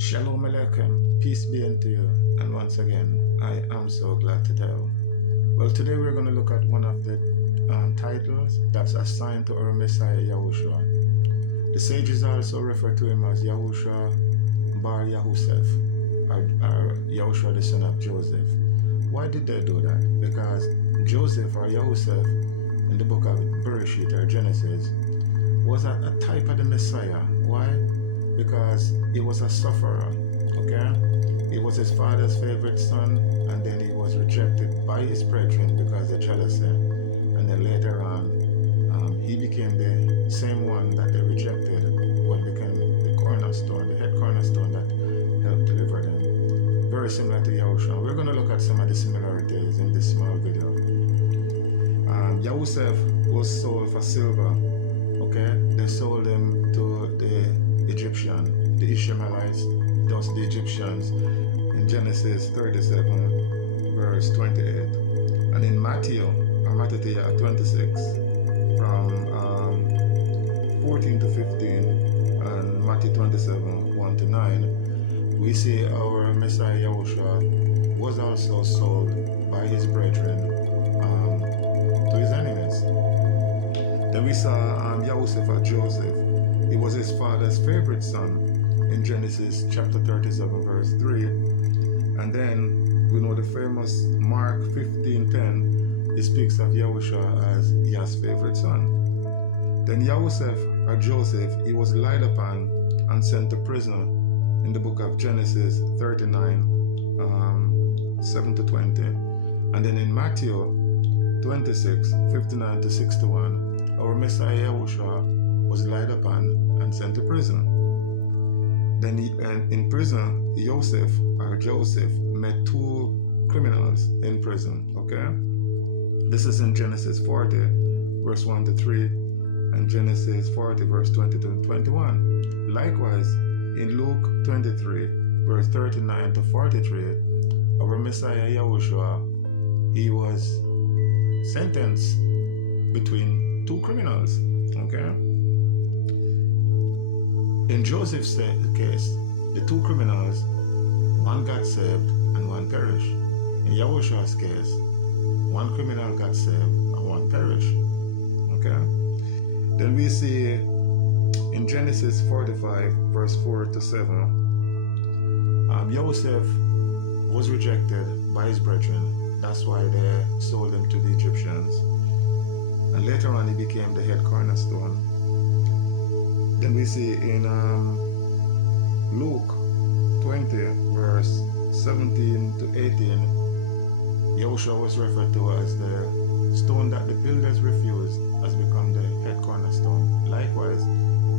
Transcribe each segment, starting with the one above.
Shalom Aleichem, peace be unto you, and once again, I am so glad to tell. Well, today we're going to look at one of the titles that's assigned to our Messiah Yahushua. The sages also refer to him as Yahushua Bar Yahusef, or Yahushua the son of Joseph. Why did they do that? Because Joseph or Yahusef in the book of Bereshit or Genesis was a type of the Messiah. Why? Because he was a sufferer, okay? He was his father's favorite son, and then he was rejected by his brethren because of jealousy. And then later on, he became the same one that they rejected, what became the cornerstone, the head cornerstone that helped deliver them. Very similar to Yahushua. We're going to look at some of the similarities in this small video. Yahusef was sold for silver, okay? They sold him to the Egyptian, the Ishmaelites, thus the Egyptians, in Genesis 37, verse 28. And in Matthew 26, from 14 to 15, and Matthew 27, 1 to 9, we see our Messiah Yahushua was also sold by his brethren to his enemies. Then we saw Yahusef or Joseph. He was his father's favorite son in Genesis chapter 37 verse 3. And then we know the famous Mark 15:10. It speaks of Yahushua as Yah's favorite son. Then Yahusef or Joseph, he was lied upon and sent to prison in the book of Genesis 39 7 to 20. And then in Matthew 26 59 to 61, our Messiah Yahushua was lied upon and sent to prison. Then in prison, Joseph met two criminals in prison, okay? This is in Genesis 40, verse 1 to 3, and Genesis 40, verse 20 to 21. Likewise, in Luke 23, verse 39 to 43, our Messiah Yahushua, he was sentenced between two criminals, okay? In Joseph's case, the two criminals, one got saved and one perished. In Yahushua's case, one criminal got saved and one perished. Okay? Then we see in Genesis 45, verse 4 to 7, Joseph was rejected by his brethren. That's why they sold him to the Egyptians. And later on, he became the head cornerstone. Then we see in Luke 20, verse 17 to 18, Yahushua was referred to as the stone that the builders refused has become the head cornerstone. Likewise,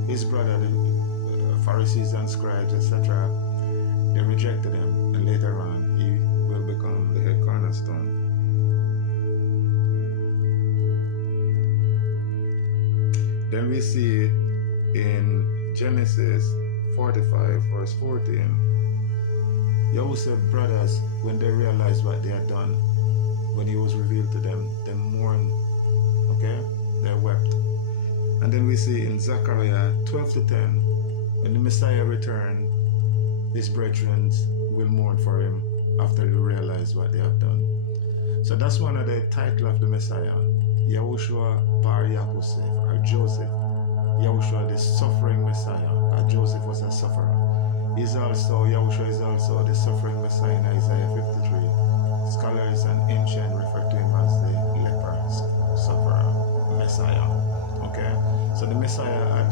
his brother, the Pharisees and scribes, etc., they rejected him, and later on, he will become the head cornerstone. Then we see in Genesis 45, verse 14, Joseph's brothers, when they realized what they had done, when he was revealed to them, they mourned, okay? They wept. And then we see in Zechariah 12 to 10, when the Messiah returned, his brethren will mourn for him after they realize what they have done. So that's one of the titles of the Messiah, Yahushua Bar Yahusef, or Joseph. Yahushua, the suffering Messiah. Joseph was a sufferer. Yahushua is also the suffering Messiah in Isaiah 53. Scholars and ancient refer to him as the leper sufferer Messiah. Okay? So the Messiah had